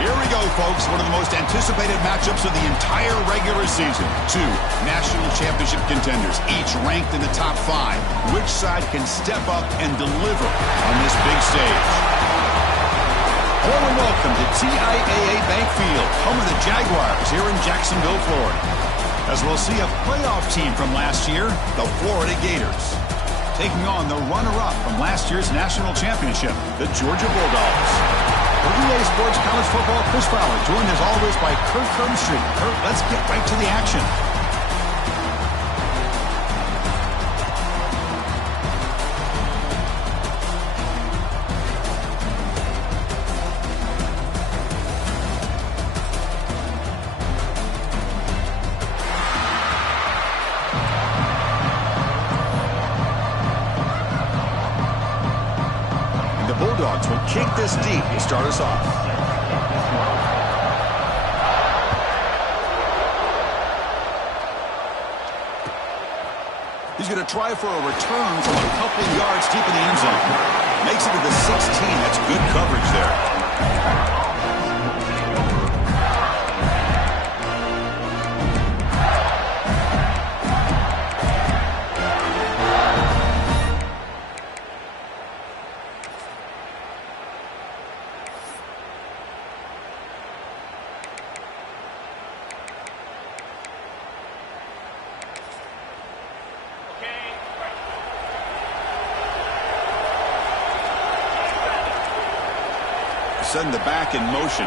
Here we go, folks. One of the most anticipated matchups of the entire regular season. Two national championship contenders, each ranked in the top 5. Which side can step up and deliver on this big stage? Hello and welcome to TIAA Bank Field, home of the Jaguars here in Jacksonville, Florida. As we'll see a playoff team from last year, the Florida Gators, taking on the runner-up from last year's national championship, the Georgia Bulldogs. For EA Sports College Football, Chris Fowler, joined as always by Kurt Herbstreit. Kurt, let's get right to the action. Bulldogs will kick this deep to start us off. He's going to try for a return from a couple yards deep in the end zone. Makes it to the 16. That's good coverage there. Send the back in motion.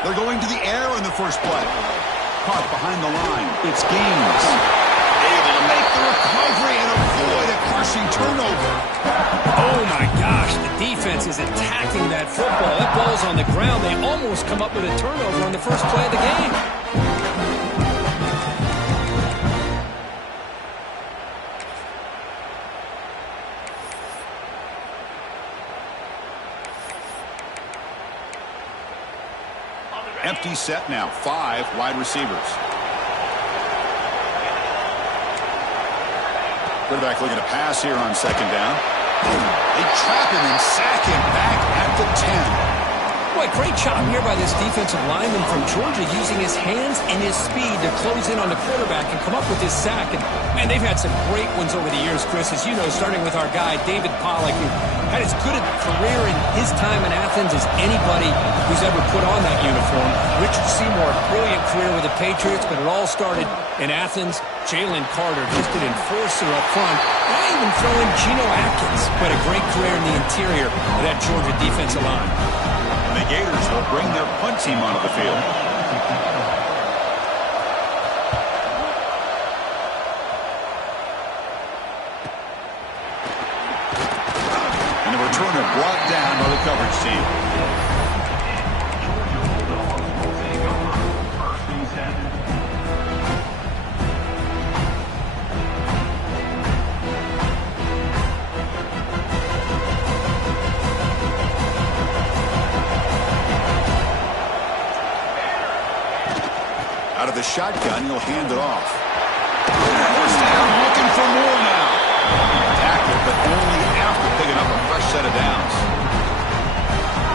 They're going to the air in the first play. Caught behind the line. It's Gaines. Able to make the recovery and avoid a crushing turnover. Oh my gosh, the defense is attacking that football. That ball's on the ground. They almost come up with a turnover on the first play of the game. Empty set now. 5 wide receivers. Quarterback looking to pass here on second down. They trap him and sack him back at the 10. Boy, great job here by this defensive lineman from Georgia, using his hands and his speed to close in on the quarterback and come up with this sack. And, man, they've had some great ones over the years, Chris, as you know, starting with our guy, David Pollack, who had as good a career in his time in Athens as anybody who's ever put on that uniform. Richard Seymour, brilliant career with the Patriots, but it all started in Athens. Jalen Carter, just an enforcer up front. And I even throw in Geno Atkins, who had a great career in the interior of that Georgia defensive line. And the Gators will bring their punt team onto the field. And the returner brought down by the coverage team. Out of the shotgun, he'll hand it off. First down, looking for more now. Tackled, but only after picking up a fresh set of downs.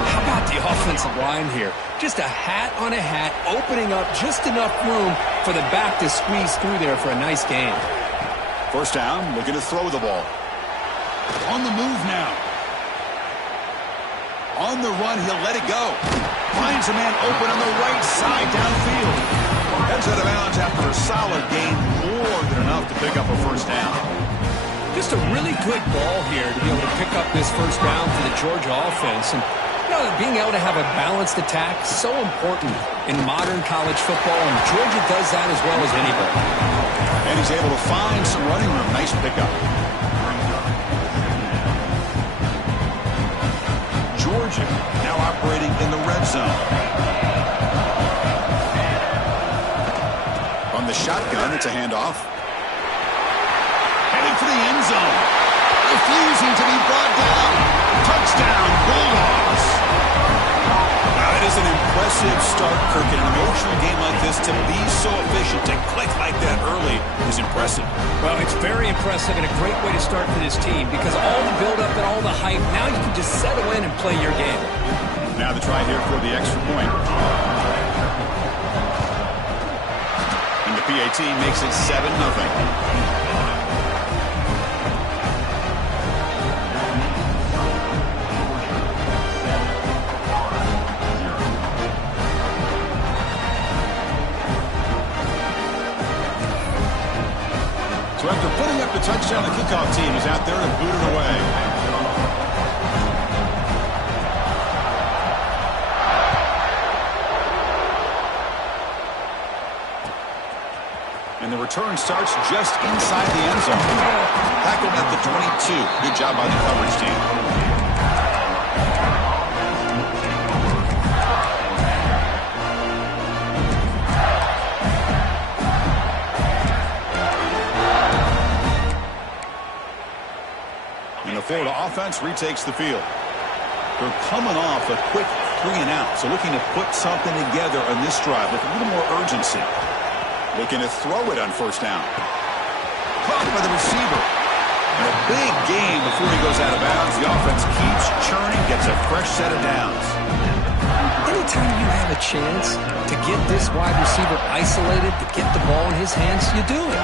How about the offensive line here? Just a hat on a hat, opening up just enough room for the back to squeeze through there for a nice gain. First down, looking to throw the ball. On the move now. On the run, he'll let it go. Finds a man open on the right side downfield. Heads out of bounds after a solid gain, more than enough to pick up a first down. Just a really good ball here to be able to pick up this first down for the Georgia offense. And, you know, being able to have a balanced attack is so important in modern college football, and Georgia does that as well as anybody. And he's able to find some running room. Nice pickup. Georgia now operating in the red zone. From the shotgun, it's a handoff. Heading for the end zone. Refusing to be brought down. Touchdown, Bulldogs. Now, it is an impressive impressive start, Kirk. In an emotional game like this, to be so efficient, to click like that early is impressive. Well, it's very impressive and a great way to start for this team because all the build-up and all the hype, now you can just settle in and play your game. Now the try here for the extra point. And the PAT makes it 7-0. So after putting up the touchdown, the kickoff team is out there to boot it away. And the return starts just inside the end zone. Tackled at the 22. Good job by the coverage team. And the Florida offense retakes the field. They're coming off a quick 3-and-out, so looking to put something together on this drive with a little more urgency. Looking to throw it on first down. Caught by the receiver. And a big gain before he goes out of bounds. The offense keeps churning, gets a fresh set of downs. Anytime you have a chance to get this wide receiver isolated, to get the ball in his hands, you do it.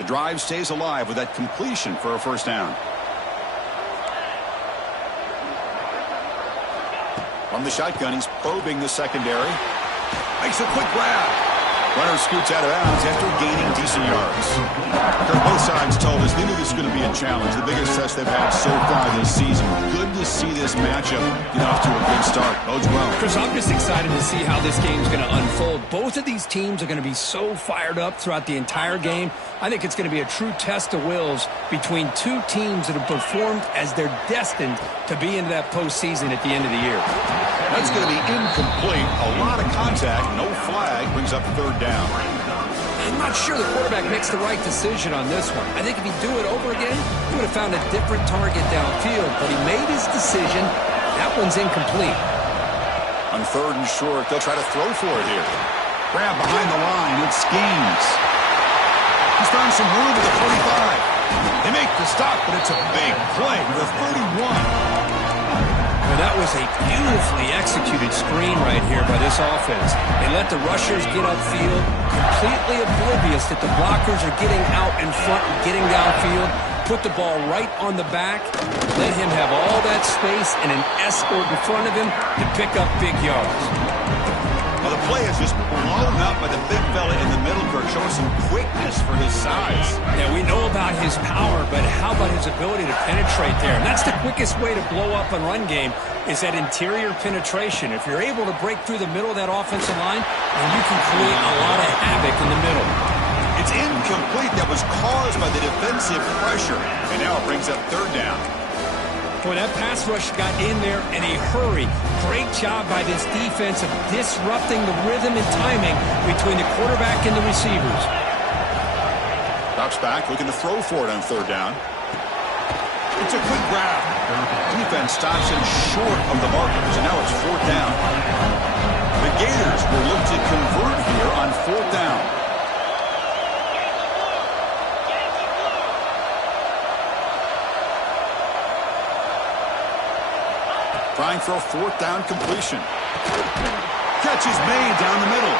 The drive stays alive with that completion for a first down. From the shotgun, he's probing the secondary. Makes a quick grab. Runner scoots out of bounds after gaining decent yards. Both sides told us they knew this was going to be a challenge, the biggest test they've had so far this season. Good to see this matchup get off to a good start. Bodes well. Chris, I'm just excited to see how this game's going to unfold. Both of these teams are going to be so fired up throughout the entire game. I think it's going to be a true test of wills between two teams that have performed as they're destined to be into that postseason at the end of the year. That's going to be incomplete. A lot of contact, no flag, brings up third down. I'm not sure the quarterback makes the right decision on this one. I think if he'd do it over again, he would have found a different target downfield, but he made his decision. That one's incomplete. On third and short, they'll try to throw for it here. Grab behind the line, it schemes. He's found some room at the 45. They make the stop, but it's a big play to the 31. Well, that was a beautifully executed screen right here by this offense. They let the rushers get upfield, completely oblivious that the blockers are getting out in front and getting downfield. Put the ball right on the back, let him have all that space and an escort in front of him to pick up big yards. Well, the play is just blown up by the big fella in the middle, Kirk, showing some quickness for his size. Yeah, we know about his power, but how about his ability to penetrate there? And that's the quickest way to blow up a run game is that interior penetration. If you're able to break through the middle of that offensive line, then you can create a lot of havoc in the middle. It's incomplete. That was caused by the defensive pressure. And now it brings up third down. Boy, that pass rush got in there in a hurry. Great job by this defense of disrupting the rhythm and timing between the quarterback and the receivers. Drops back, looking to throw for it on third down. It's a quick grab. Defense stops him short of the markers, and now it's fourth down. The Gators will look to convert here on fourth down. Trying for a fourth down completion. Catch is made down the middle.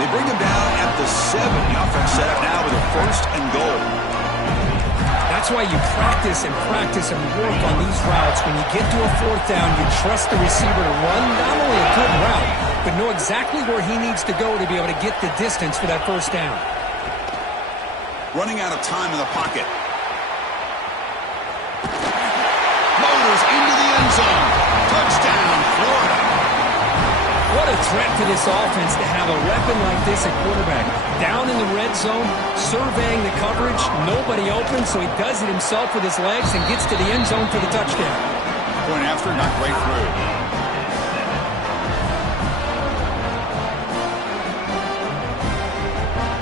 They bring him down at the 7. The offense set up now with a first and goal. That's why you practice and work on these routes. When you get to a fourth down, you trust the receiver to run not only a good route, but know exactly where he needs to go to be able to get the distance for that first down. Running out of time in the pocket. Motors into the end zone. Touchdown, Florida. What a threat for this offense to have a weapon like this at quarterback. Down in the red zone, surveying the coverage, nobody open, so he does it himself with his legs and gets to the end zone for the touchdown. Point after, not right through.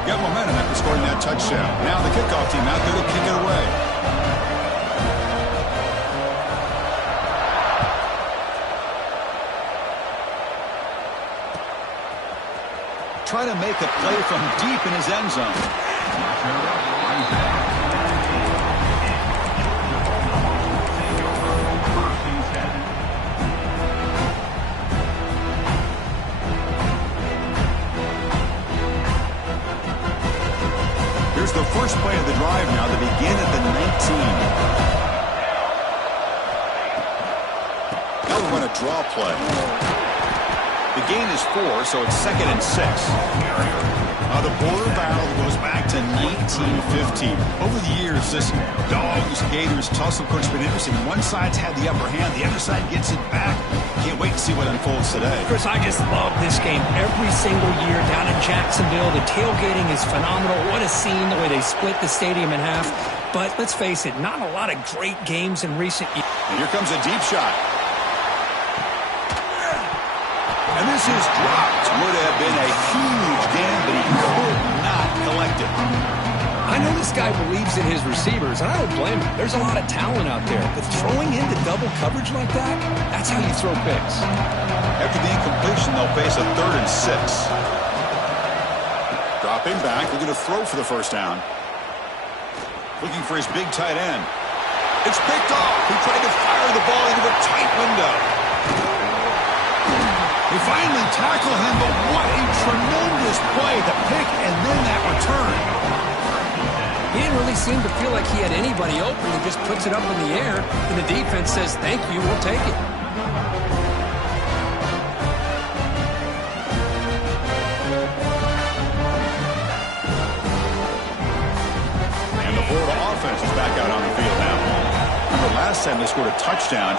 Got momentum after scoring that touchdown. Now the kickoff team out there to kick it away. try to make a play from deep in his end zone. Here's the first play of the drive now that begin at the 19. Now we're going to draw play. The gain is 4, so it's 2nd and 6. The border battle goes back to 1915. Over the years, this Dogs-Gators tussle, coach, has been interesting. One side's had the upper hand, the other side gets it back. Can't wait to see what unfolds today. Chris, I just love this game every single year down in Jacksonville. The tailgating is phenomenal. What a scene, the way they split the stadium in half. But let's face it, not a lot of great games in recent years. And here comes a deep shot. And this is dropped. Would have been a huge gain, but he could not collect it. I know this guy believes in his receivers, and I don't blame him. There's a lot of talent out there, but throwing into double coverage like that, that's how you throw picks. After the incompletion, they'll face a 3rd and 6. Dropping back, looking to throw for the first down. Looking for his big tight end. It's picked off. He tried to fire the ball into a tight window. They finally tackle him, but what a tremendous play, the pick and then that return. He didn't really seem to feel like he had anybody open. He just puts it up in the air, and the defense says, thank you, we'll take it. And the Florida offense is back out on the field now. Remember last time they scored a touchdown.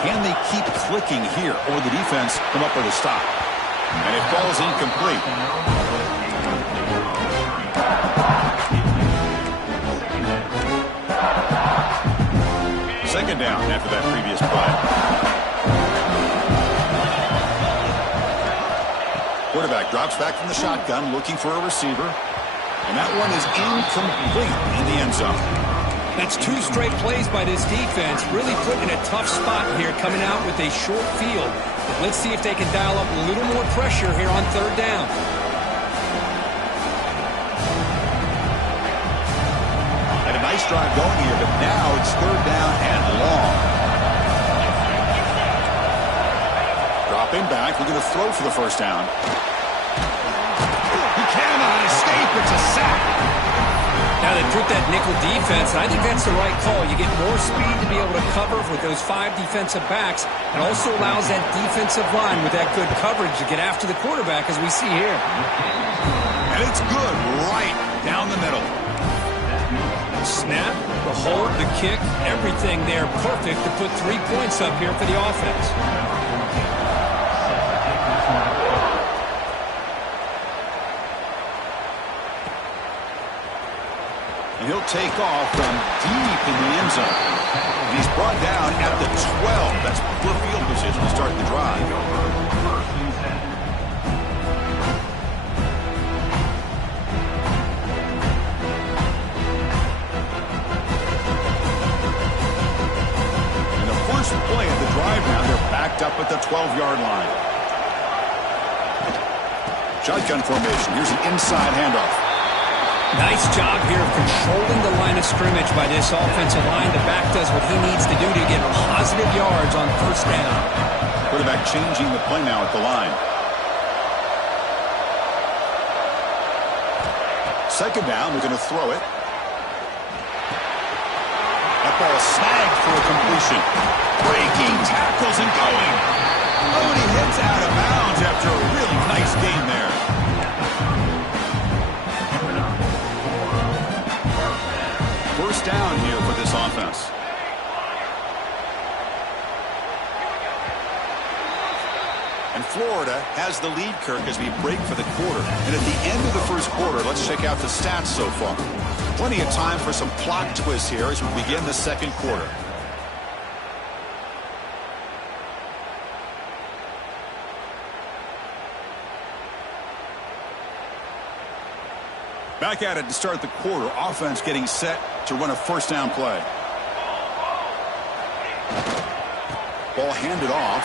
Can they keep clicking here, or will the defense come up with a stop? And it falls incomplete. Second down after that previous play. Quarterback drops back from the shotgun, looking for a receiver. And that one is incomplete in the end zone. That's 2 straight plays by this defense, really putting in a tough spot here, coming out with a short field. But let's see if they can dial up a little more pressure here on 3rd down. Had a nice drive going here, but now it's 3rd down and long. Dropping back, we're going to throw for the first down. He cannot escape, it's a sack. Now they put that nickel defense, and I think that's the right call. You get more speed to be able to cover with those 5 defensive backs. It also allows that defensive line with that good coverage to get after the quarterback, as we see here. And it's good right down the middle. Snap, the hold, the kick, everything there perfect to put 3 points up here for the offense. And he'll take off from deep in the end zone. And he's brought down at the 12. That's poor field position to start the drive. And the first play of the drive now, they're backed up at the 12-yard line. Shotgun formation. Here's an inside handoff. Nice job here of controlling the line of scrimmage by this offensive line. The back does what he needs to do to get positive yards on 1st down. Quarterback changing the play now at the line. 2nd down, we're going to throw it. That ball snagged for a completion. Breaking tackles and going. Oh, and he hits out of bounds after a really nice game there. First down here for this offense. And Florida has the lead, Kirk, as we break for the quarter. And at the end of the first quarter, let's check out the stats so far. Plenty of time for some plot twists here as we begin the 2nd quarter. Back at it to start the quarter. Offense getting set to run a first down play. Ball handed off.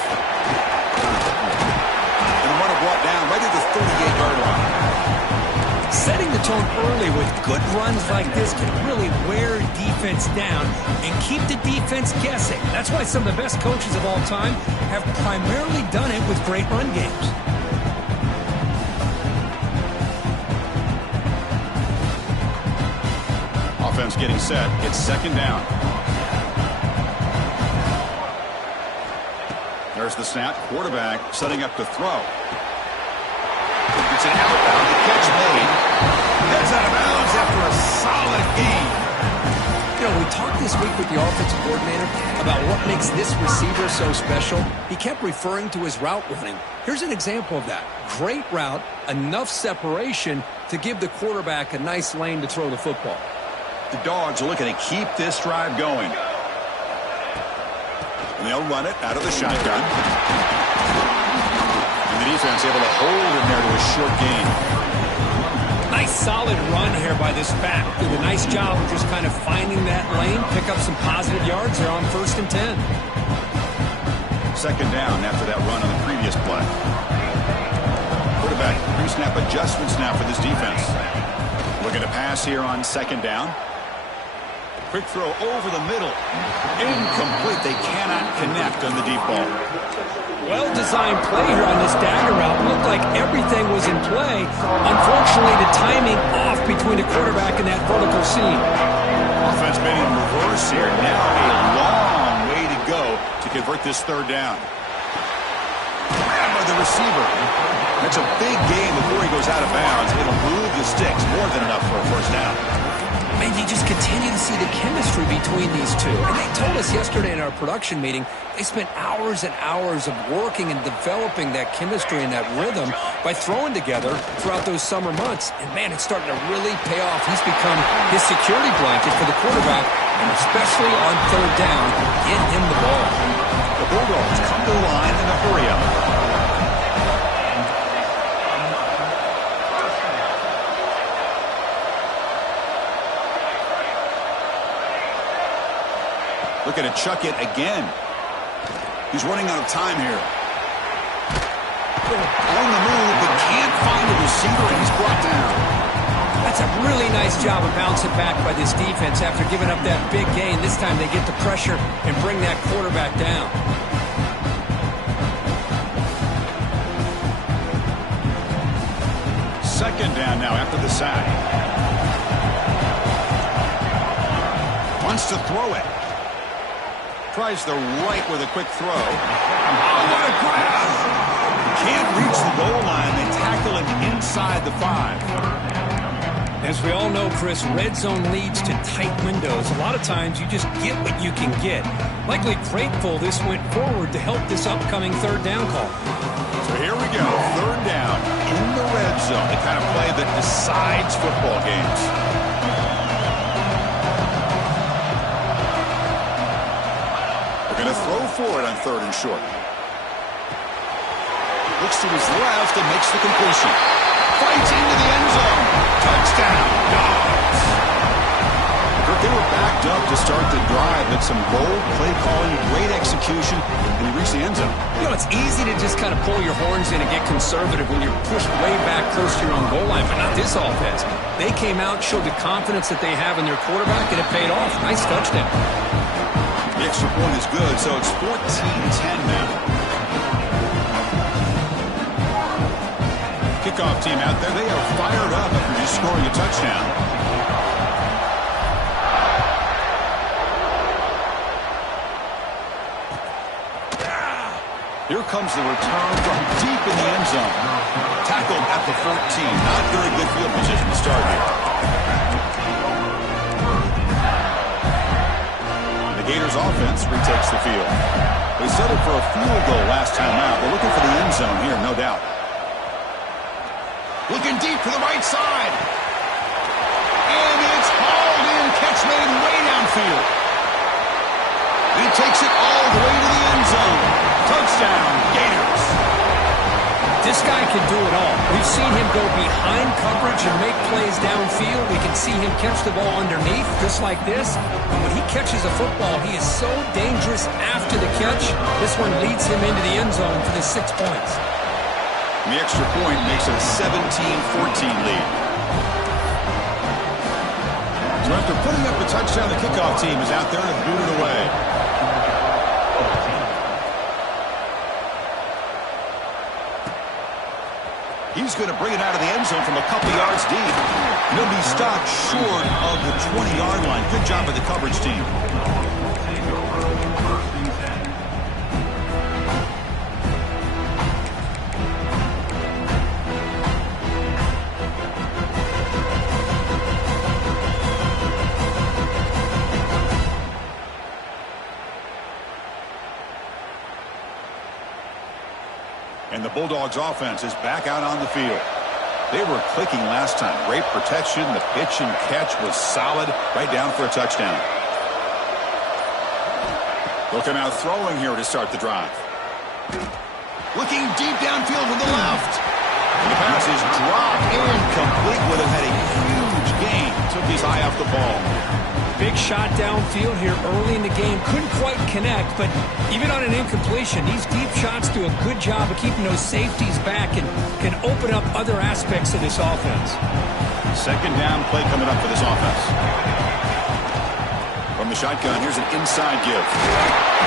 And the runner brought down right at the 38-yard line. Setting the tone early with good runs like this can really wear defense down and keep the defense guessing. That's why some of the best coaches of all time have primarily done it with great run games. Offense getting set. It's second down. There's the snap. Quarterback setting up to throw. It's an outbound. The catch made. Heads out of bounds after a solid gain. You know, we talked this week with the offensive coordinator about what makes this receiver so special. He kept referring to his route running. Here's an example of that. Great route, enough separation to give the quarterback a nice lane to throw the football. The Dogs are looking to keep this drive going. And they'll run it out of the shotgun. And the defense able to hold him there to a short gain. Nice solid run here by this back. Did a nice job of just kind of finding that lane, pick up some positive yards there on 1st and 10. Second down after that run on the previous play. Quarterback pre-snap adjustments now for this defense. Looking to pass here on second down. Quick throw over the middle. Incomplete. They cannot connect on the deep ball. Well-designed play here on this dagger route. Looked like everything was in play. Unfortunately, the timing off between the quarterback and that vertical seam. Offense been in reverse here. Now a long way to go to convert this third down. Grabbed by the receiver. That's a big gain before he goes out of bounds. It'll move the sticks. More than enough for a first down. Man, you just continue to see the chemistry between these two. And they told us yesterday in our production meeting, they spent hours and hours of working and developing that chemistry and that rhythm by throwing together throughout those summer months. And, man, it's starting to really pay off. He's become his security blanket for the quarterback, and especially on third down, get him the ball. The Bulldogs come to the line in a hurry-up. Looking to chuck it again. He's running out of time here. On the move, but can't find the receiver, and he's brought down. That's a really nice job of bouncing back by this defense after giving up that big gain. This time they get the pressure and bring that quarterback down. Second down now after the sack. Wants to throw it. Tries the right with a quick throw. Oh, what a grab! Can't reach the goal line. They tackle him inside the 5. As we all know, Chris, red zone leads to tight windows. A lot of times you just get what you can get. Likely grateful this went forward to help this upcoming third down call. So here we go. Third down in the red zone. The kind of play that decides football games. Going to throw for it on third and short. Looks to his left and makes the completion. Fights into the end zone. Touchdown, Dogs. They were backed up to start the drive, but some bold play calling, great execution, and he reached the end zone. You know, it's easy to just kind of pull your horns in and get conservative when you're pushed way back close to your own goal line, but not this offense. They came out, showed the confidence that they have in their quarterback, and it paid off. Nice touchdown. The extra point is good, so it's 14-10 now. Kickoff team out there. They are fired up after just scoring a touchdown. Here comes the return from deep in the end zone. Tackled at the 14. Not very good field position to start here. Gators offense retakes the field. They settled for a field goal last time out. They're looking for the end zone here, no doubt. Looking deep to the right side. And it's hauled in. Catch made way downfield. And he takes it all the way to the end zone. Touchdown, Gators. This guy can do it all. We've seen him go behind coverage and make plays downfield. We can see him catch the ball underneath, just like this. And when he catches a football, he is so dangerous after the catch. This one leads him into the end zone for the 6 points. And the extra point makes it a 17-14 lead. So after putting up a touchdown, the kickoff team is out there to boot it away. He's going to bring it out of the end zone from a couple yards deep. He'll be stopped short of the 20-yard line. Good job by the coverage team. And the Bulldogs offense is back out on the field. They were clicking last time. Great protection. The pitch and catch was solid. Right down for a touchdown. They'll come out throwing here to start the drive. Looking deep downfield with the left. And the pass is dropped incomplete with it. Had a huge gain. Took his eye off the ball. Big shot downfield here early in the game. Couldn't quite connect, but even on an incompletion, these deep shots do a good job of keeping those safeties back and can open up other aspects of this offense. Second down play coming up for this offense. From the shotgun, here's an inside give.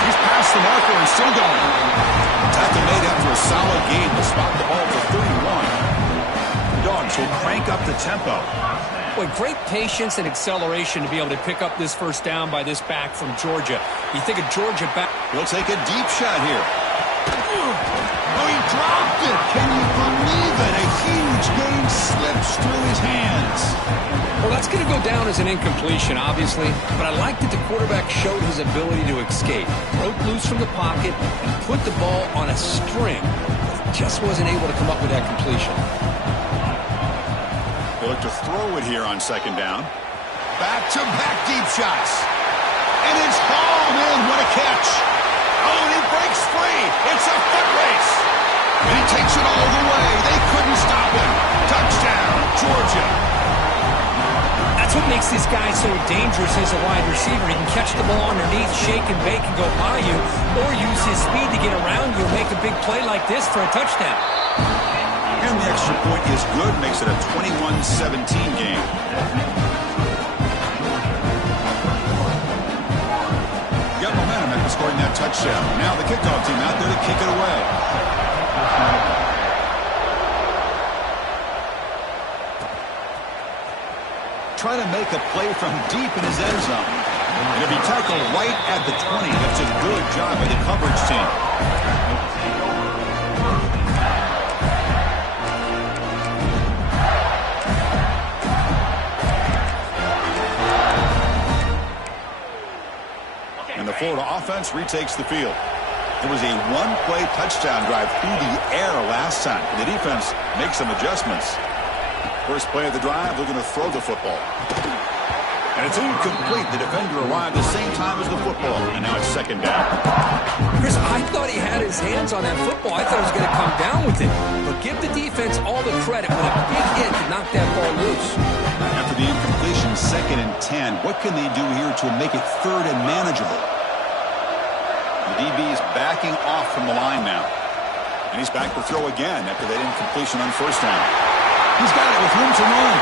He's past the marker and still going. Tackle made after a solid gain to spot the ball for 31. The Dogs will crank up the tempo. Boy, great patience and acceleration to be able to pick up this first down by this back from Georgia. You think of Georgia back. He'll take a deep shot here. Oh, he dropped it. Can you believe it? A huge gain slips through his hands. Well, that's going to go down as an incompletion, obviously, but I like that the quarterback showed his ability to escape. Broke loose from the pocket and put the ball on a string. Just wasn't able to come up with that completion. They look to throw it here on second down. Back-to-back deep shots. And it's hauled in. What a catch. Oh, and he breaks free. It's a foot race. And he takes it all the way. They couldn't stop him. Touchdown, Georgia. That's what makes this guy so dangerous as a wide receiver. He can catch the ball underneath, shake and bake and go by you, or use his speed to get around you and make a big play like this for a touchdown. And the extra point is good, makes it a 21-17 game. Got momentum after scoring that touchdown. Now the kickoff team out there to kick it away. Trying to make a play from deep in his end zone. And if he tackled right at the 20, that's a good job by the coverage team. And the Florida offense retakes the field. It was a one-play touchdown drive through the air last time. The defense makes some adjustments. First play of the drive, looking to throw the football. And it's incomplete. The defender arrived the same time as the football. And now it's second down. Chris, I thought he had his hands on that football. I thought he was going to come down with it. But give the defense all the credit with a big hit to knock that ball loose. After the incompletion, 2nd and 10. What can they do here to make it 3rd and manageable? The DB is backing off from the line now. And he's back to throw again after that incompletion on first down. He's got it with room to run.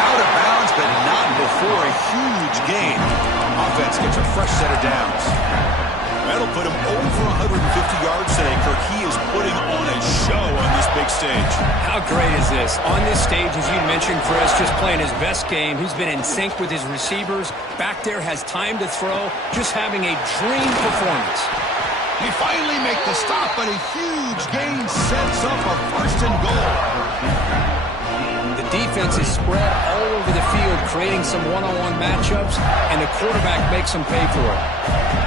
Out of bounds, but not before a huge gain. Offense gets a fresh set of downs. That'll put him over 150 yards today. Kirk, he is putting on a show on this big stage. How great is this? On this stage, as you mentioned, Chris, just playing his best game. He's been in sync with his receivers. Back there, has time to throw. Just having a dream performance. They finally make the stop, but a huge gain sets up a 1st and goal. The defense is spread all over the field, creating some one-on-one matchups, and the quarterback makes them pay for it.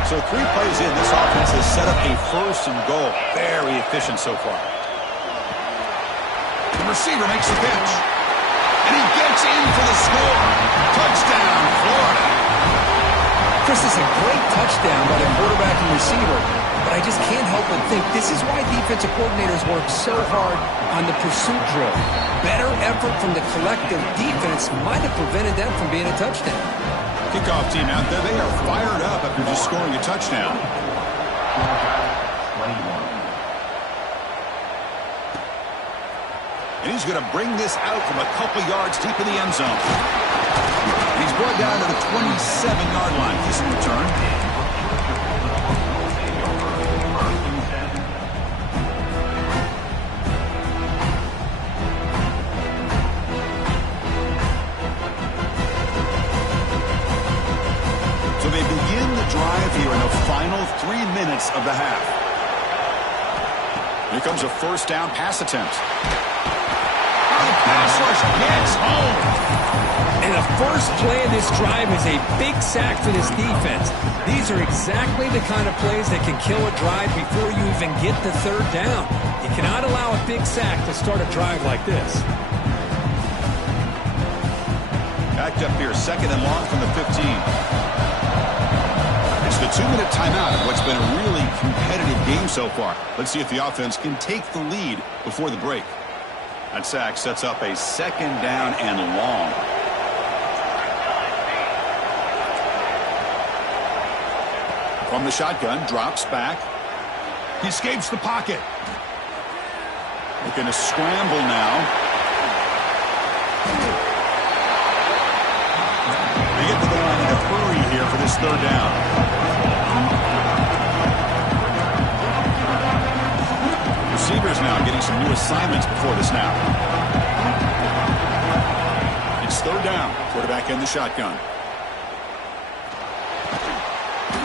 So 3 plays in, this offense has set up a 1st and goal. Very efficient so far. The receiver makes the pitch. And he gets in for the score. Touchdown, Florida. Chris, is a great touchdown by the quarterback and receiver, but I just can't help but think this is why defensive coordinators work so hard on the pursuit drill. Better effort from the collective defense might have prevented them from being a touchdown. Kickoff team out there, they are fired up after just scoring a touchdown. And he's going to bring this out from a couple yards deep in the end zone. He's brought down to the 27-yard line for some return. So they begin the drive here in the final 3 minutes of the half. Here comes a first down pass attempt. The pass rush gets home. And the first play of this drive is a big sack for this defense. These are exactly the kind of plays that can kill a drive before you even get the third down. You cannot allow a big sack to start a drive like this. Backed up here, second and long from the 15. It's the 2-minute timeout of what's been a really competitive game so far. Let's see if the offense can take the lead before the break. That sack sets up a second down and long. From the shotgun, drops back. He escapes the pocket. Looking to scramble now. They get to the line in a hurry here for this third down. Receivers now getting some new assignments before the snap. It's third down. Quarterback in the shotgun.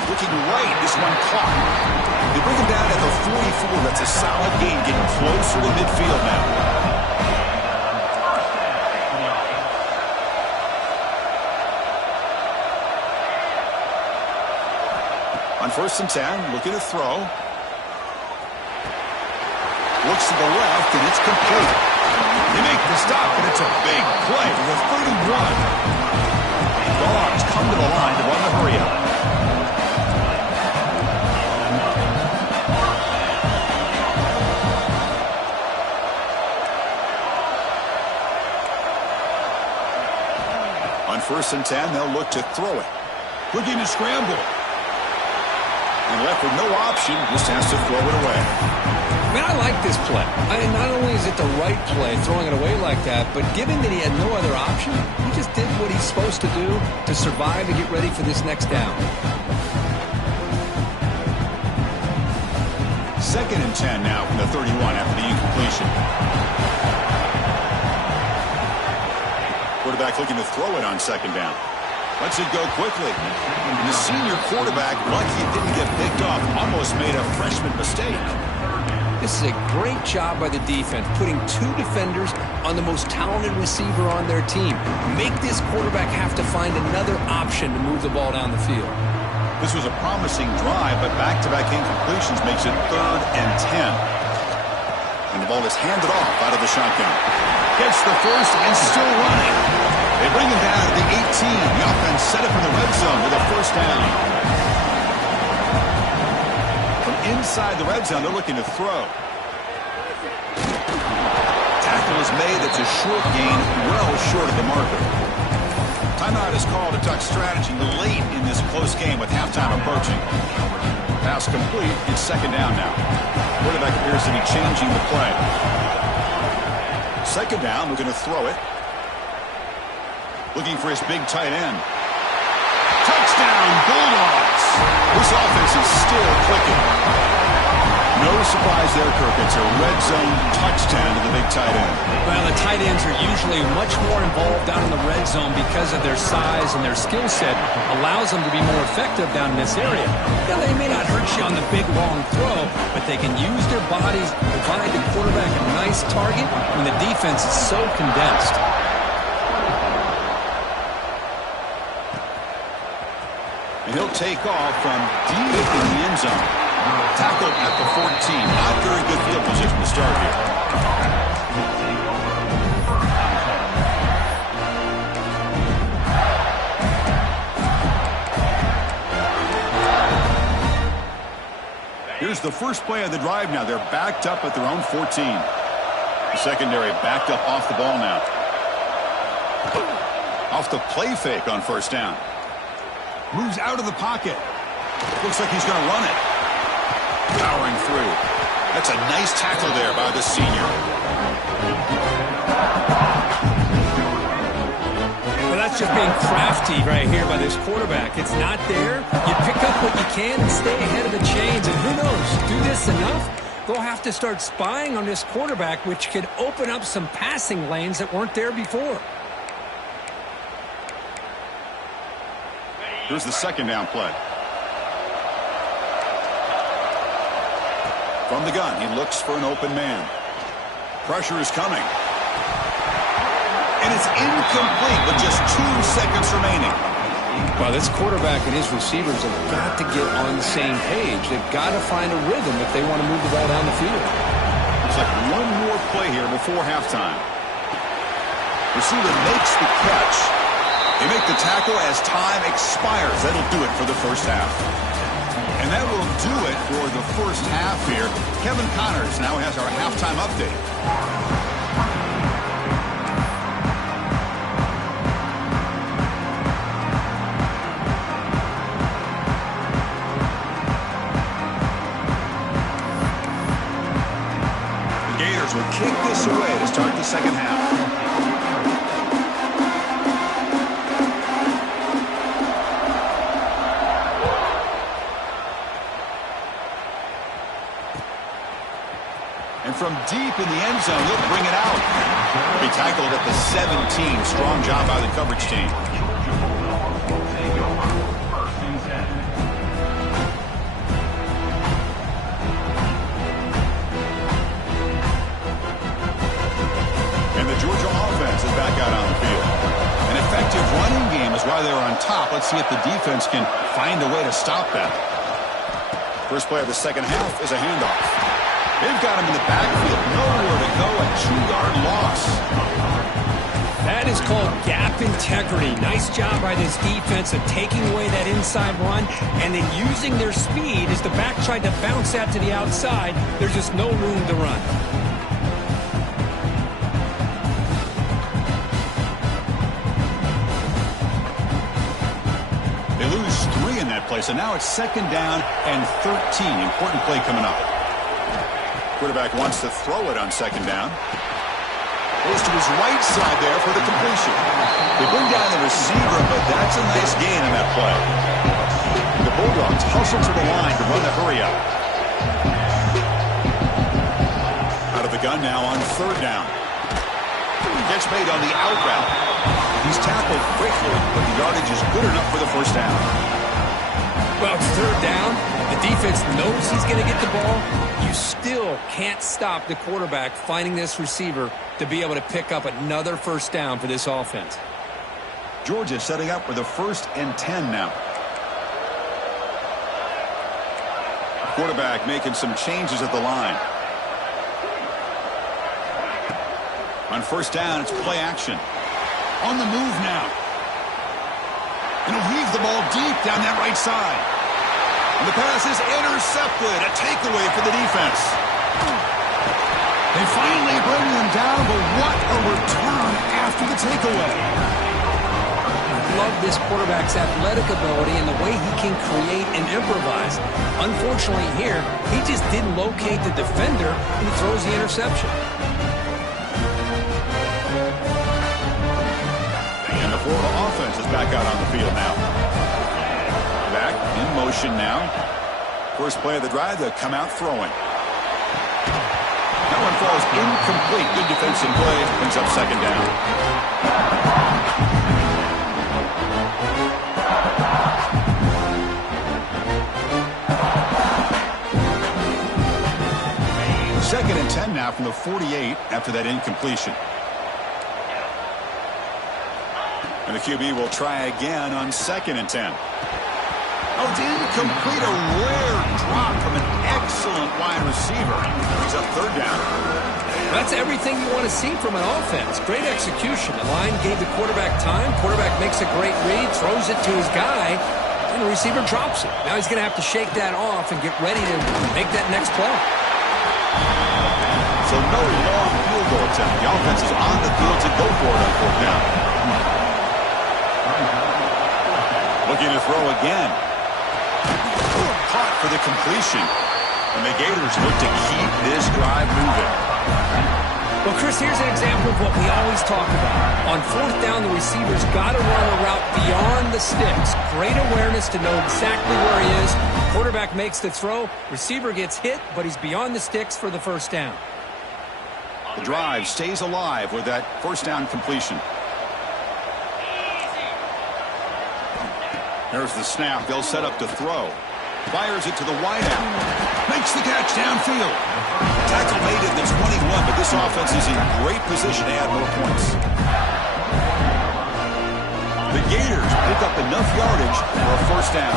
Looking right, this one caught. They bring him down at the 44. That's a solid gain, getting closer to midfield now. On first and 10, looking to throw. Looks to the left, and it's complete. They make the stop, and it's a big play for the 31. Dogs come to the line to run the hurry up. On first and 10, they'll look to throw it. Looking to scramble. And left with no option, just has to throw it away. Man, I like this play. Not only is it the right play, throwing it away like that, but given that he had no other option, he just did what he's supposed to do to survive and get ready for this next down. Second and 10 now from the 31 after the incompletion. Quarterback looking to throw it on second down. Lets it go quickly. And the senior quarterback, lucky it didn't get picked off, almost made a freshman mistake. This is a great job by the defense, putting two defenders on the most talented receiver on their team. Make this quarterback have to find another option to move the ball down the field. This was a promising drive, but back-to-back incompletions makes it third and 10. And the ball is handed off out of the shotgun. Gets the first and still running. They bring him down to the 18. The offense set up in the red zone with a first down. From inside the red zone, they're looking to throw. Tackle is made. That's a short gain, well short of the marker. Timeout is called to duck strategy late in this close game with halftime approaching. Pass complete. It's second down now. Quarterback appears to be changing the play. Second down, we're going to throw it. Looking for his big tight end. Touchdown, Bulldogs! This offense is still clicking. No surprise there, Kirk. It's a red zone touchdown to the big tight end. Well, the tight ends are usually much more involved down in the red zone because of their size and their skill set allows them to be more effective down in this area. Now, they may not hurt you on the big, long throw, but they can use their bodies to provide the quarterback a nice target when the defense is so condensed. And he'll take off from deep in the end zone. Tackled at the 14. Not very good field position to start here. Here's the first play of the drive now. They're backed up at their own 14. The secondary backed up off the ball now. Off the play fake on first down. Moves out of the pocket. Looks like he's going to run it. Powering through. That's a nice tackle there by the senior. Well, that's just being crafty right here by this quarterback. It's not there. You pick up what you can and stay ahead of the chains. And who knows, do this enough, they'll have to start spying on this quarterback, which could open up some passing lanes that weren't there before. Here's the second down play. From the gun, he looks for an open man. Pressure is coming. And it's incomplete with just 2 seconds remaining. Well, this quarterback and his receivers have got to get on the same page. They've got to find a rhythm if they want to move the ball down the field. Looks like one more play here before halftime. Receiver makes the catch. They make the tackle as time expires. That'll do it for the first half. And that will do it for the first half here. Kevin Connors now has our halftime update. The Gators will kick this away to start the second half. From deep in the end zone, he'll bring it out. He'll be tackled at the 17. Strong job by the coverage team. And the Georgia offense is back out on the field. An effective running game is why they're on top. Let's see if the defense can find a way to stop that. First play of the second half is a handoff. They've got him in the backfield. Nowhere to go. A 2-yard loss. That is called gap integrity. Nice job by this defense of taking away that inside run and then using their speed as the back tried to bounce that to the outside. There's just no room to run. They lose 3 in that play, so now it's second down and 13. Important play coming up. Quarterback wants to throw it on second down. Goes to his right side there for the completion. They bring down the receiver, but that's a nice gain on that play. The Bulldogs hustle to the line to run the hurry up. Out of the gun now on third down. Gets made on the out route. He's tackled quickly, but the yardage is good enough for the first down. Well, it's third down. The defense knows he's going to get the ball. You still can't stop the quarterback finding this receiver to be able to pick up another first down for this offense. Georgia setting up for the 1st and 10 now. Quarterback making some changes at the line. On first down, it's play action. On the move now. And he'll heave the ball deep down that right side. And the pass is intercepted. A takeaway for the defense. They finally bring him down, but what a return after the takeaway. I love this quarterback's athletic ability and the way he can create and improvise. Unfortunately here, he just didn't locate the defender and he throws the interception. And the Florida offense is back out on the field now. Back in motion now. First play of the drive, they'll come out throwing. That one falls incomplete. Good defensive play. Brings up second down. Second and 10 now from the 48 after that incompletion. And the QB will try again on second and 10. Oh, it's incomplete. A rare drop from an excellent wide receiver. He's up third down. That's everything you want to see from an offense. Great execution. The line gave the quarterback time. Quarterback makes a great read, throws it to his guy, and the receiver drops it. Now he's going to have to shake that off and get ready to make that next play. So no long field goal attempt. The offense is on the field to go for it on fourth down. Looking to throw again. Caught for the completion. And the Gators look to keep this drive moving. Well, Chris, here's an example of what we always talk about. On fourth down, the receiver's got to run a route beyond the sticks. Great awareness to know exactly where he is. Quarterback makes the throw. Receiver gets hit, but he's beyond the sticks for the first down. The drive stays alive with that first down completion. There's the snap. They'll set up to throw. Fires it to the wideout. Makes the catch downfield. Tackle made at the 21, but this offense is in great position to add more points. The Gators pick up enough yardage for a first down.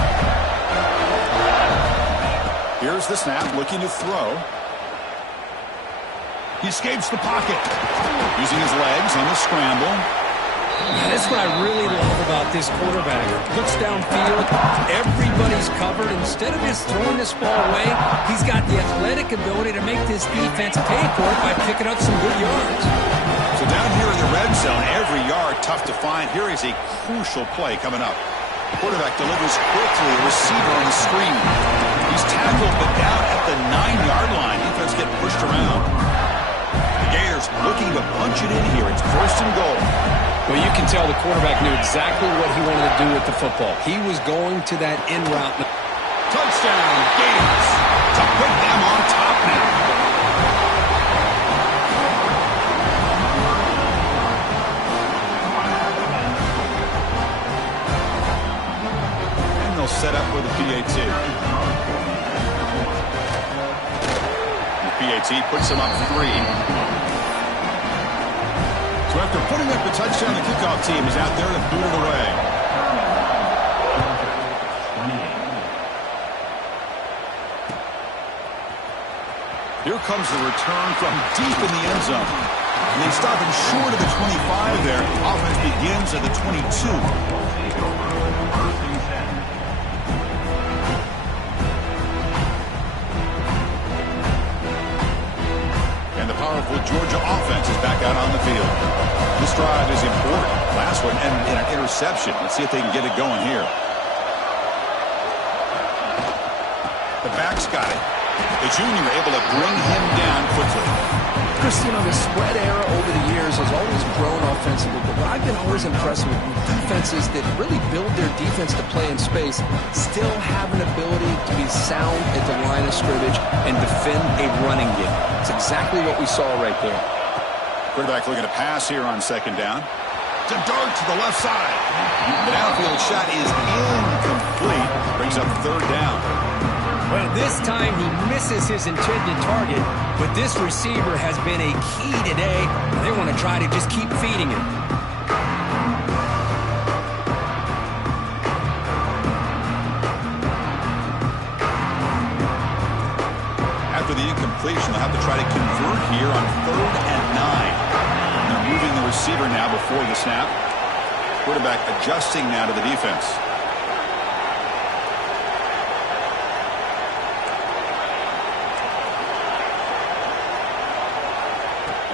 Here's the snap, looking to throw. He escapes the pocket. Using his legs on the scramble. That's what I really love about this quarterback. Looks downfield, everybody's covered. Instead of just throwing this ball away, he's got the athletic ability to make this defense pay for it by picking up some good yards. So down here in the red zone, every yard tough to find. Here is a crucial play coming up. Quarterback delivers quickly, a receiver on the screen. He's tackled, but down at the 9-yard line. Defense getting pushed around. The Gators looking to punch it in here. It's first and goal. Well, you can tell the quarterback knew exactly what he wanted to do with the football. He was going to that in route. Touchdown, Gators, to put them on top now. And they'll set up with a PAT. The PAT puts them up 3. So after putting up the touchdown, the kickoff team is out there to boot it away. Here comes the return from deep in the end zone. And they stop him short of the 25 there. Offense begins at the 22. Powerful Georgia offense is back out on the field. This drive is important. Last one and an interception. Let's see if they can get it going here. The back's got it. The junior able to bring him down quickly. Chris, you know, the spread era over the years has always grown offensively, but what I've been always impressed with defenses that really build their defense to play in space still have an ability to be sound at the line of scrimmage and defend a running game. It's exactly what we saw right there. Quarterback looking to pass here on second down. To dart to the left side. The downfield shot is incomplete. Brings up third down. Well, this time he misses his intended target, but this receiver has been a key today. They want to try to just keep feeding him. After the incompletion, they'll have to try to convert here on 3rd and 9. They're moving the receiver now before the snap. Quarterback adjusting now to the defense.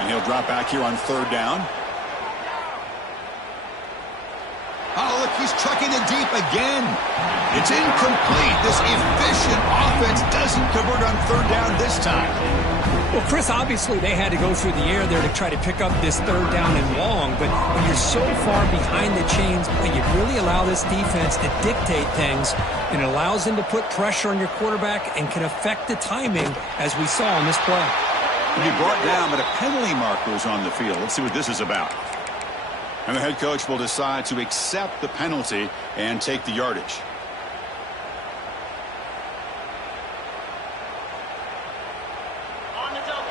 He'll drop back here on 3rd down. Oh, look, he's chucking it deep again. It's incomplete. This efficient offense doesn't convert on 3rd down this time. Well, Chris, obviously they had to go through the air there to try to pick up this 3rd down and long, but when you're so far behind the chains, you really allow this defense to dictate things, and it allows them to put pressure on your quarterback and can affect the timing, as we saw in this play. He brought down, but a penalty marker is on the field. Let's see what this is about. And the head coach will decide to accept the penalty and take the yardage. On the double.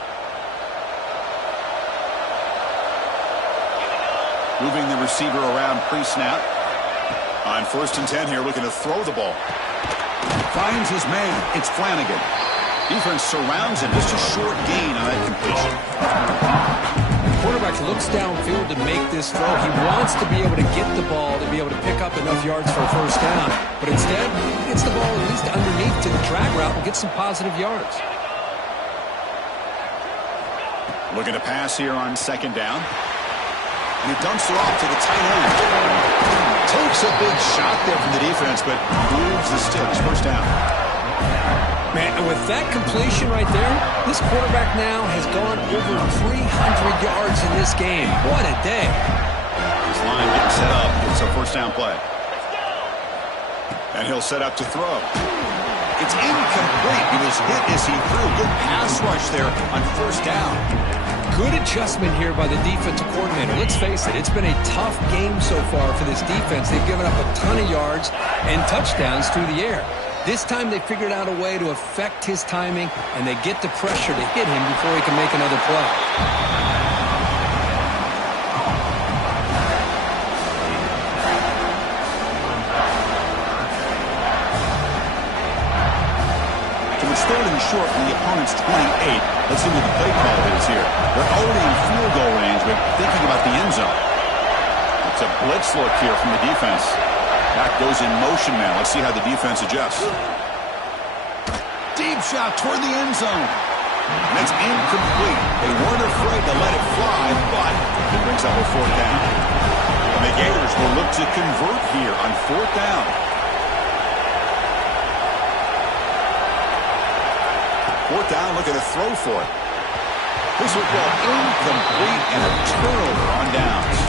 Moving the receiver around pre-snap. On 1st and 10 here, looking to throw the ball. Finds his man. It's Flanagan. Defense surrounds him. Just a short gain on that completion. The quarterback looks downfield to make this throw. He wants to be able to get the ball to be able to pick up enough yards for a first down. But instead, he gets the ball at least underneath to the drag route and gets some positive yards. Looking to pass here on 2nd down. And he dumps it off to the tight end. Takes a big shot there from the defense, but moves the sticks. First down. Man, and with that completion right there, this quarterback now has gone over 300 yards in this game. What a day. His line getting set up. It's a first down play. And he'll set up to throw. It's incomplete. He was hit as he threw. Good pass rush there on first down. Good adjustment here by the defensive coordinator. Let's face it, it's been a tough game so far for this defense. They've given up a ton of yards and touchdowns through the air. This time they figured out a way to affect his timing, and they get the pressure to hit him before he can make another play. Third and short from the opponent's 28. Let's see what the play call is here. They're already in field goal range, but thinking about the end zone. It's a blitz look here from the defense. Back goes in motion now. Let's see how the defense adjusts. Deep shot toward the end zone. That's incomplete. They weren't afraid to let it fly, but it brings up a fourth down. The Gators will look to convert here on fourth down. Fourth down, looking to throw for it. This football incomplete and a turnover on downs.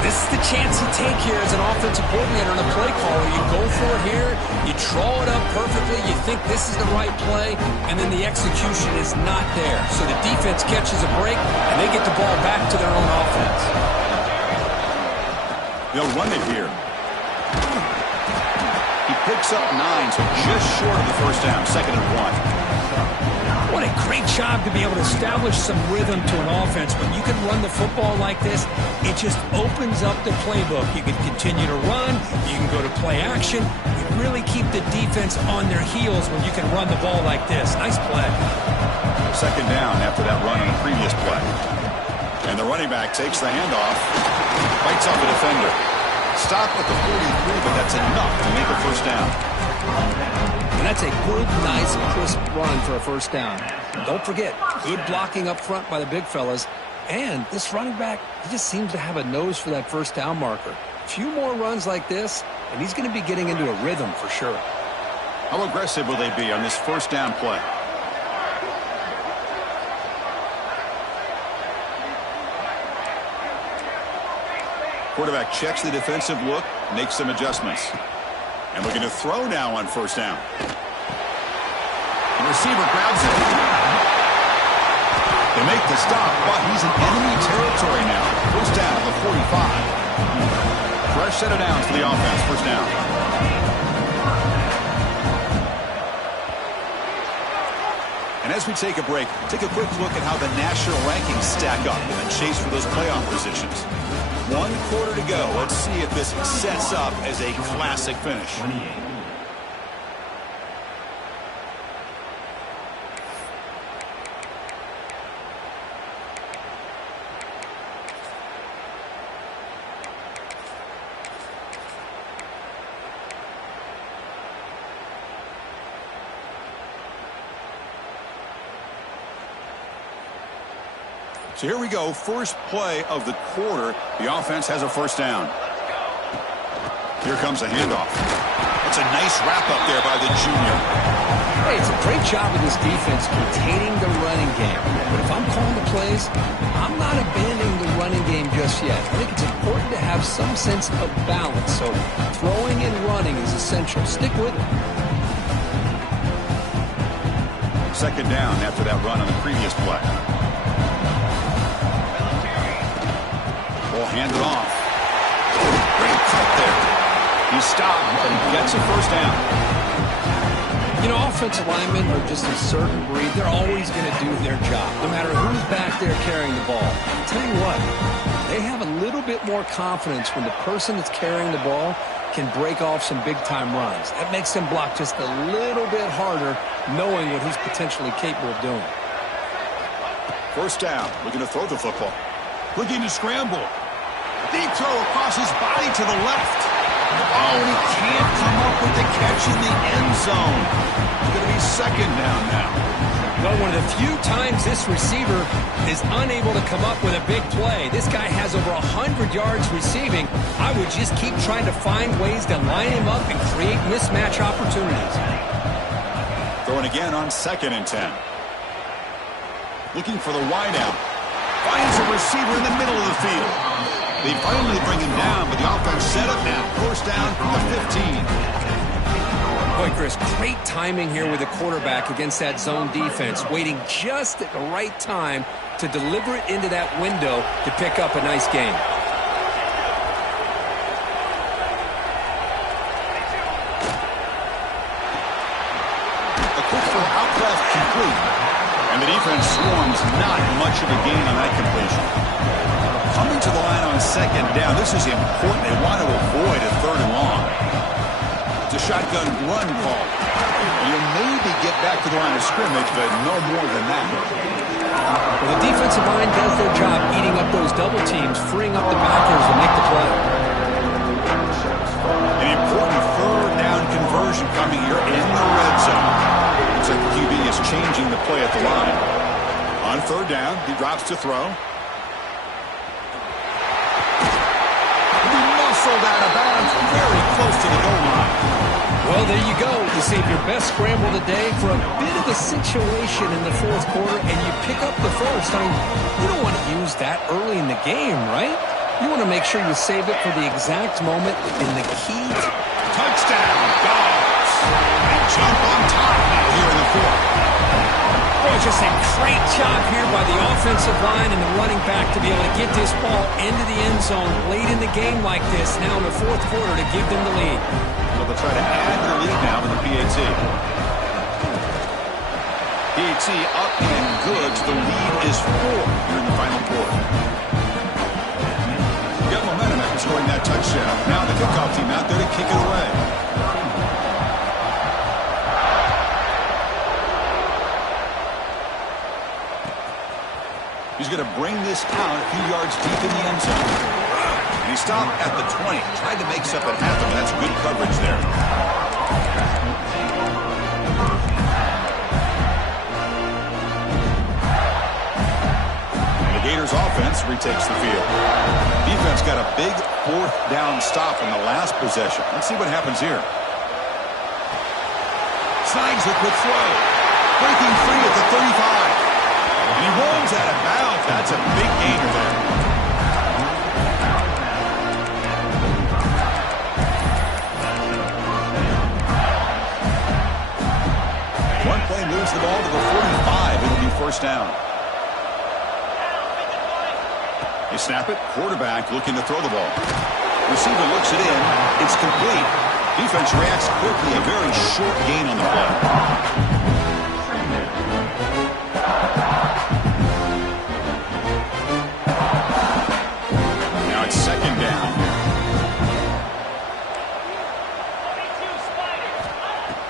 This is the chance you take here as an offensive coordinator and a play caller. You go for it here, you draw it up perfectly, you think this is the right play, and then the execution is not there. So the defense catches a break, and they get the ball back to their own offense. They'll run it here. He picks up 9, so just short of the first down, 2nd and 1. What a great job to be able to establish some rhythm to an offense. When you can run the football like this, it just opens up the playbook. You can continue to run. You can go to play action. You really keep the defense on their heels when you can run the ball like this. Nice play. 2nd down after that run on the previous play. And the running back takes the handoff, bites off a defender. Stop at the 43, but that's enough to make a first down. And that's a good, nice, crisp run for a first down. Don't forget, good blocking up front by the big fellas. And this running back, he just seems to have a nose for that first down marker. A few more runs like this, and he's going to be getting into a rhythm for sure. How aggressive will they be on this first down play? Quarterback checks the defensive look, makes some adjustments. And looking to throw now on first down. The receiver grabs it. They make the stop, but he's in enemy territory now. First down at the 45. Fresh set of downs for the offense. First down. And as we take a break, take a quick look at how the national rankings stack up in the chase for those playoff positions. 1 quarter to go. Let's see if this sets up as a classic finish. So here we go, first play of the quarter. The offense has a first down. Here comes a handoff. It's a nice wrap-up there by the junior. Hey, it's a great job of this defense containing the running game. But if I'm calling the plays, I'm not abandoning the running game just yet. I think it's important to have some sense of balance. So throwing and running is essential. Stick with it. 2nd down after that run on the previous play. Ball handed off. Great cut there. He stopped and gets a first down. You know, offensive linemen are just a certain breed. They're always going to do their job, no matter who's back there carrying the ball. I'll tell you what, they have a little bit more confidence when the person that's carrying the ball can break off some big-time runs. That makes them block just a little bit harder, knowing what he's potentially capable of doing. First down, looking to throw the football. Looking to scramble. Deep throw across his body to the left. Oh, and he can't come up with the catch in the end zone. It's going to be 2nd down now. Well, one of the few times this receiver is unable to come up with a big play. This guy has over 100 yards receiving. I would just keep trying to find ways to line him up and create mismatch opportunities. Throwing again on 2nd and 10. Looking for the wide out. Finds a receiver in the middle of the field. They finally bring him down, but the offense set up now. First down, the 15. Boy, Chris, great timing here with the quarterback against that zone defense, waiting just at the right time to deliver it into that window to pick up a nice gain. A quick throw out left, complete. And the defense swarms, not much of a gain on that completion. Coming to the line on 2nd down, this is important. They want to avoid a 3rd and long. It's a shotgun run call. You'll maybe get back to the line of scrimmage, but no more than that. Well, the defensive line does their job eating up those double teams, freeing up the backers to make the play. An important 3rd down conversion coming here in the red zone. Looks like the QB is changing the play at the line. On 3rd down, he drops to throw. Muscled out of bounds, very close to the goal line. Well, there you go. You save your best scramble today for a bit of a situation in the 4th quarter, and you pick up the first. I mean, you don't want to use that early in the game, right? You want to make sure you save it for the exact moment in the key. Touchdown, Dogs. They jump on top now here in the 4th. Boy, just a great job here by the offensive line and the running back to be able to get this ball into the end zone late in the game like this, now in the 4th quarter, to give them the lead. Well, they'll try to add their lead now in the PAT. PAT up and good. The lead is 4 here in the final quarter. Got momentum after scoring that touchdown. Now the kickoff team out there to kick it away. He's going to bring this out a few yards deep in the end zone. And he stopped at the 20. Tried to make something happen. That's good coverage there. And the Gators offense retakes the field. Defense got a big 4th down stop in the last possession. Let's see what happens here. Signs a quick throw. Breaking free at the 35. And he rolls out of bounds. That's a big gainer there. One play moves the ball to the 45. It'll be first down. They snap it. Quarterback looking to throw the ball. Receiver looks it in. It's complete. Defense reacts quickly. A very short gain on the play.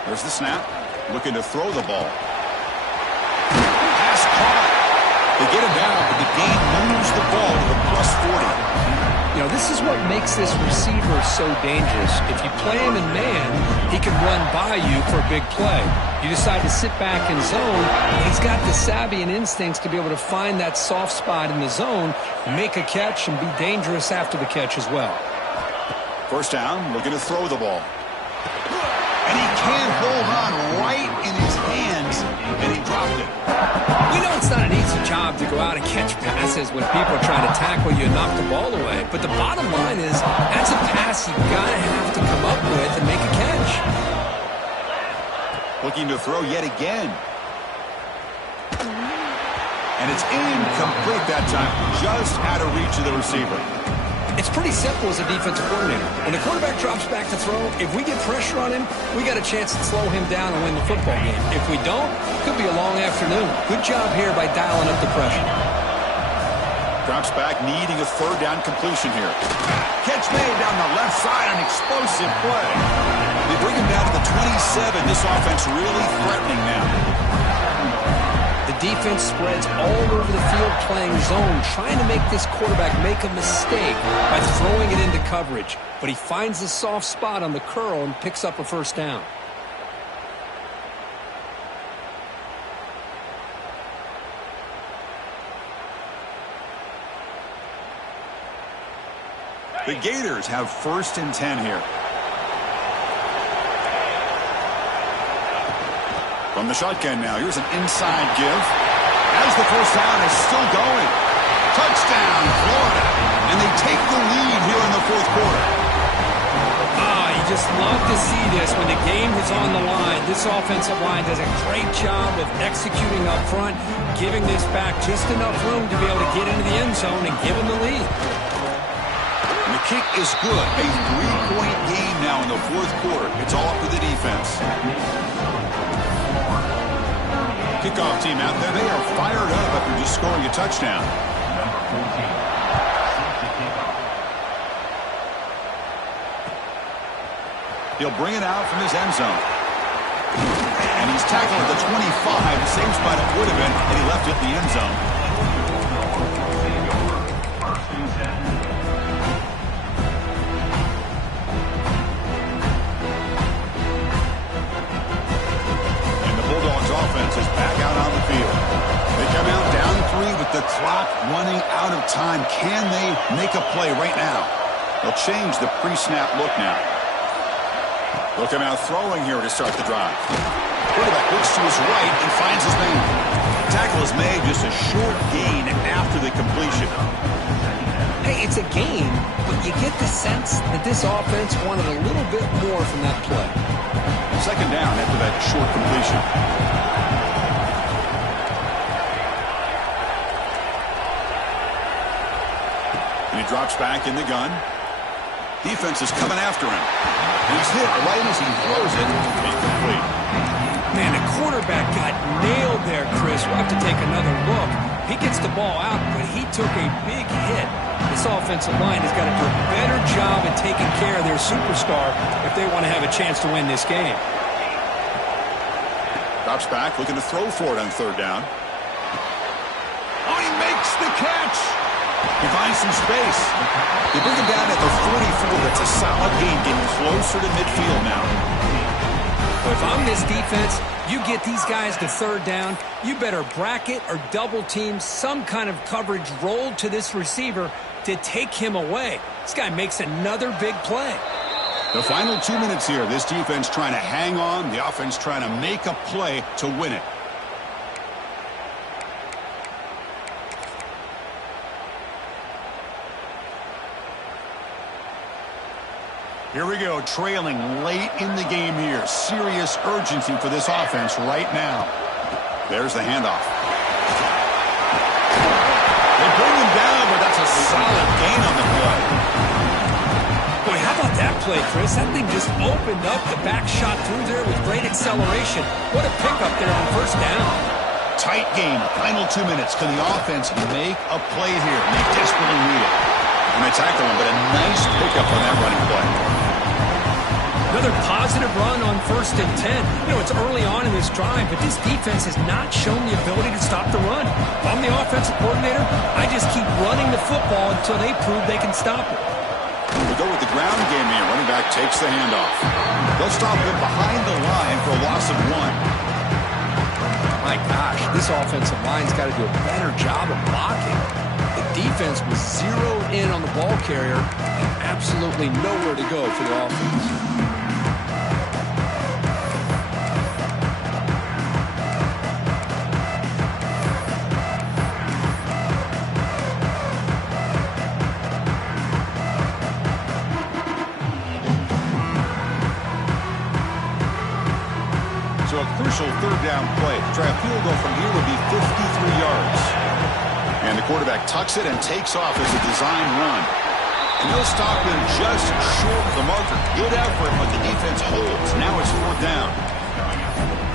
There's the snap. Looking to throw the ball. Pass caught. They get him down, but the game moves the ball to the plus 40. You know, this is what makes this receiver so dangerous. If you play him in man, he can run by you for a big play. You decide to sit back in zone, he's got the savvy and instincts to be able to find that soft spot in the zone, make a catch, and be dangerous after the catch as well. First down, looking to throw the ball. And he can't hold on right in his hands, and he dropped it. We know it's not an easy job to go out and catch passes when people are trying to tackle you and knock the ball away. But the bottom line is, that's a pass you've got to have to come up with and make a catch. Looking to throw yet again. And it's incomplete that time, just out of reach of the receiver. It's pretty simple as a defensive coordinator. When the quarterback drops back to throw, if we get pressure on him, we got a chance to slow him down and win the football game. If we don't, it could be a long afternoon. Good job here by dialing up the pressure. Drops back, needing a 3rd down completion here. Catch made down the left side, an explosive play. They bring him down to the 27. This offense really threatening now. The defense spreads all over the field playing zone, trying to make this quarterback make a mistake by throwing it into coverage. But he finds the soft spot on the curl and picks up a first down. The Gators have 1st and 10 here. From the shotgun now, here's an inside give. As the first down is still going. Touchdown, Florida. And they take the lead here in the fourth quarter. You just love to see this when the game is on the line. This offensive line does a great job of executing up front, giving this back just enough room to be able to get into the end zone and give them the lead. And the kick is good. A 3-point game now in the fourth quarter. It's all up to the defense. Kickoff team out there. They are fired up after just scoring a touchdown. He'll bring it out from his end zone. And he's tackled at the 25, the same spot it would have been, and he left it in the end zone. And the Bulldogs offense is back out on the field. They come out down 3 with the clock running out of time. Can they make a play right now? They'll change the pre-snap look now. They'll come out throwing here to start the drive. Quarterback looks to his right and finds his man. Tackle is made, just a short gain after the completion. Hey, it's a gain, but you get the sense that this offense wanted a little bit more from that play. Second down after that short completion. And he drops back in the gun. Defense is coming after him. He's hit right as he throws it. Incomplete. Man, the quarterback got nailed there, Chris. We'll have to take another look. He gets the ball out, but he took a big hit. This offensive line has got to do a better job at taking care of their superstar if they want to have a chance to win this game. Drops back, looking to throw for it on third down. Oh, he makes the catch. He finds some space. They bring him down at the 44. That's a solid gain, getting closer to midfield now. Well, if I'm this defense, you get these guys to third down, you better bracket or double team some kind of coverage rolled to this receiver to take him away. This guy makes another big play. The final 2 minutes here. This defense trying to hang on. The offense trying to make a play to win it. Here we go, trailing late in the game here. Serious urgency for this offense right now. There's the handoff. They bring him down, but that's a solid gain on the play. Boy, how about that play, Chris? That thing just opened up. The back shot through there with great acceleration. What a pickup there on first down. Tight game, final 2 minutes. Can the offense make a play here? They desperately need it. And they tackle him, but a nice pickup on that running play. Another positive run on 1st and 10. You know, it's early on in this drive, but this defense has not shown the ability to stop the run. If I'm the offensive coordinator, I just keep running the football until they prove they can stop it. We go with the ground game here. Running back takes the handoff. They'll stop him behind the line for a loss of 1. My gosh, this offensive line's got to do a better job of blocking. The defense was zeroed in on the ball carrier and absolutely nowhere to go for the offense. So a crucial third down play. To try a field goal from here would be 53 yards. And the quarterback tucks it and takes off as a design run. And he'll stop him just short of the marker. Good effort, but the defense holds. Now it's fourth down.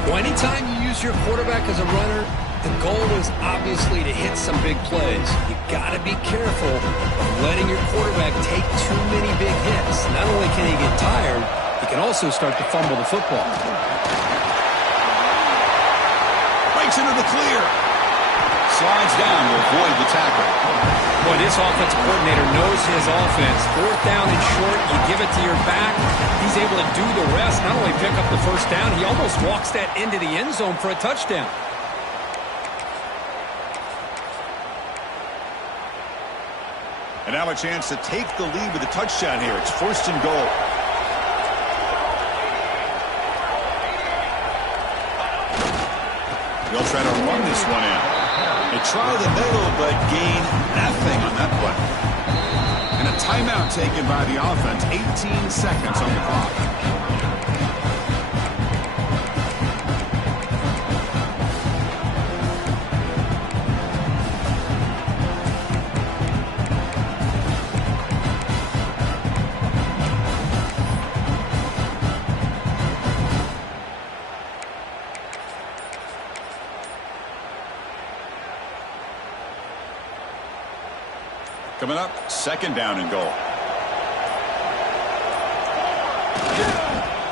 Well, anytime you use your quarterback as a runner, the goal is obviously to hit some big plays. You got to be careful of letting your quarterback take too many big hits. Not only can he get tired, he can also start to fumble the football. Breaks into the clear. Slides down to avoid the tackle. Boy, this offensive coordinator knows his offense. Fourth down and short, you give it to your back. He's able to do the rest, not only pick up the first down, he almost walks that into the end zone for a touchdown. And now a chance to take the lead with a touchdown here. It's 1st and goal. They'll try to run this one in. They try the middle, but gain nothing on that play. And a timeout taken by the offense. 18 seconds on the clock. Coming up, second down and goal.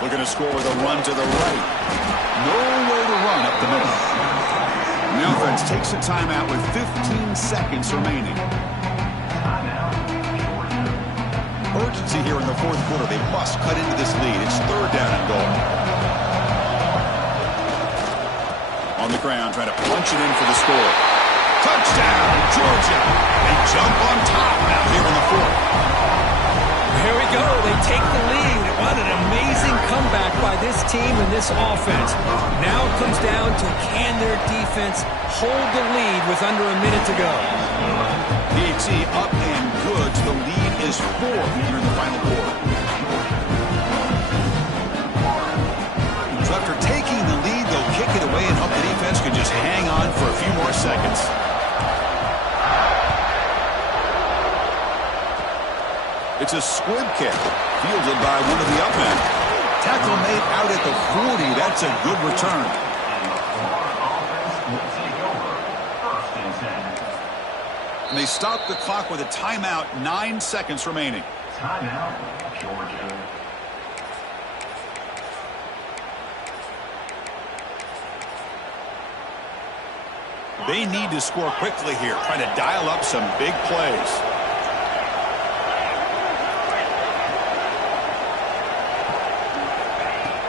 Looking to score with a run to the right. Nowhere to run up the middle. The offense takes a timeout with 15 seconds remaining. Urgency here in the fourth quarter. They must cut into this lead. It's third down and goal. On the ground, trying to punch it in for the score. Touchdown, Georgia. They jump on top now here in the fourth. Here we go. They take the lead. What an amazing comeback by this team and this offense. Now it comes down to can their defense hold the lead with under a minute to go. PAT up and good. The lead is 4 here in the final quarter. So after taking the lead, they'll kick it away and hope the defense can just hang on for a few more seconds. It's a squib kick, fielded by one of the up men. Tackle made out at the 40. That's a good return. And they stop the clock with a timeout, 9 seconds remaining. Timeout, Georgia. They need to score quickly here, trying to dial up some big plays.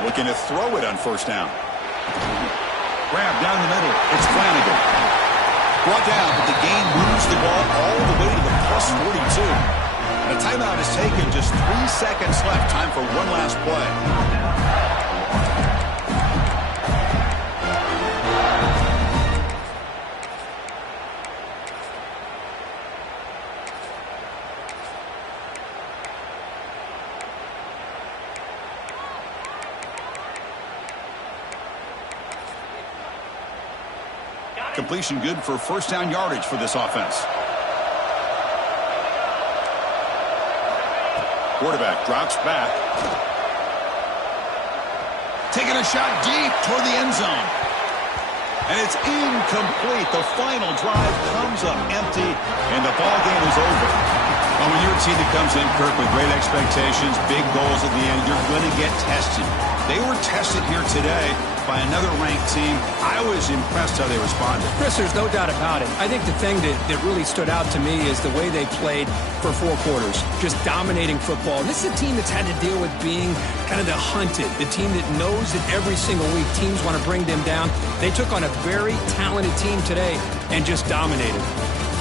Looking to throw it on first down. Grab down the middle. It's Flanagan. Brought down, but the gain moves the ball all the way to the plus 42. And a timeout is taken. Just 3 seconds left. Time for one last play. Completion good for first down yardage for this offense. Quarterback drops back. Taking a shot deep toward the end zone. And it's incomplete. The final drive comes up empty, and the ball game is over. Well, when you're a team that comes in, Kirk, with great expectations, big goals at the end, you're going to get tested. They were tested here today by another ranked team. I was impressed how they responded. Chris, there's no doubt about it. I think the thing that really stood out to me is the way they played for 4 quarters, just dominating football. And this is a team that's had to deal with being kind of the hunted, the team that knows that every single week teams want to bring them down. They took on a very talented team today and just dominated.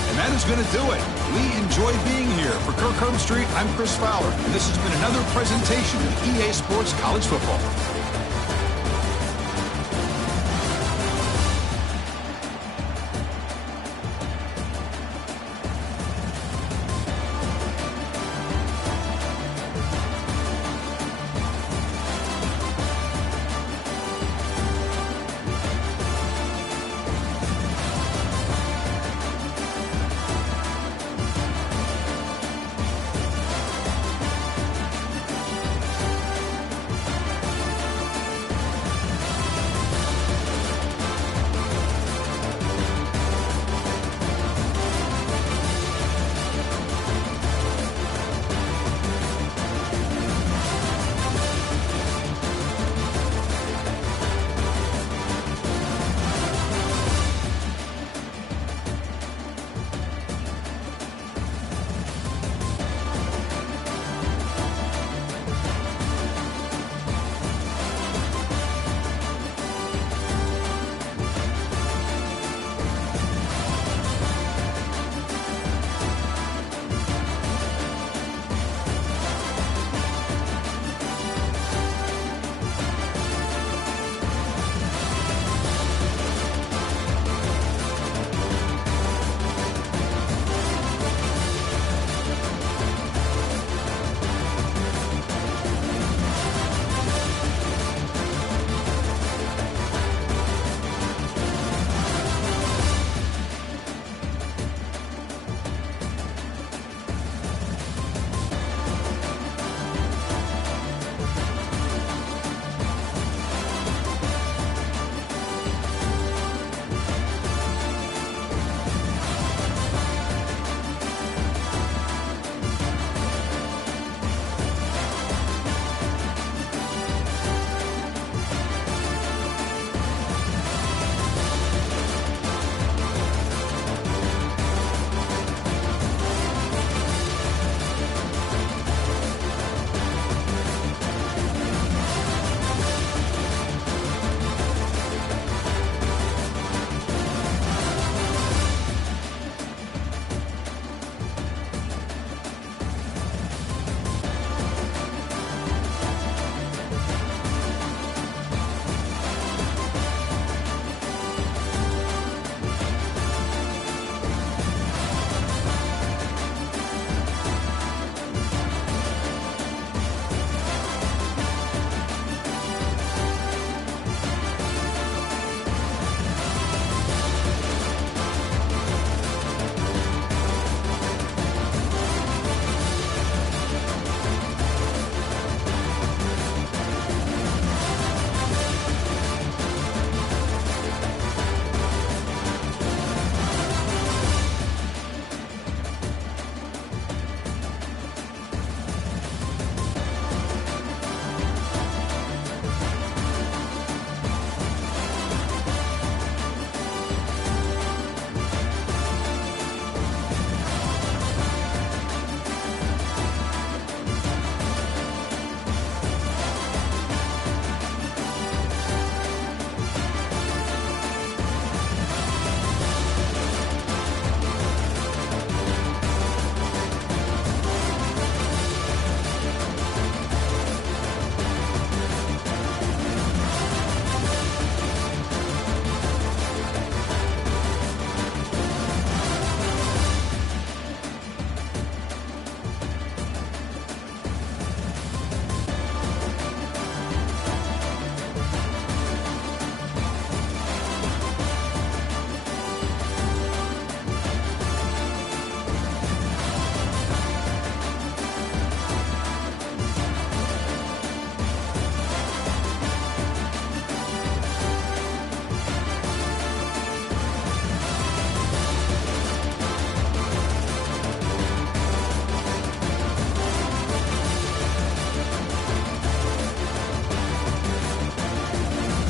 And that is going to do it. We enjoyed being here. For Kirk Street, I'm Chris Fowler, and this has been another presentation of EA Sports College Football.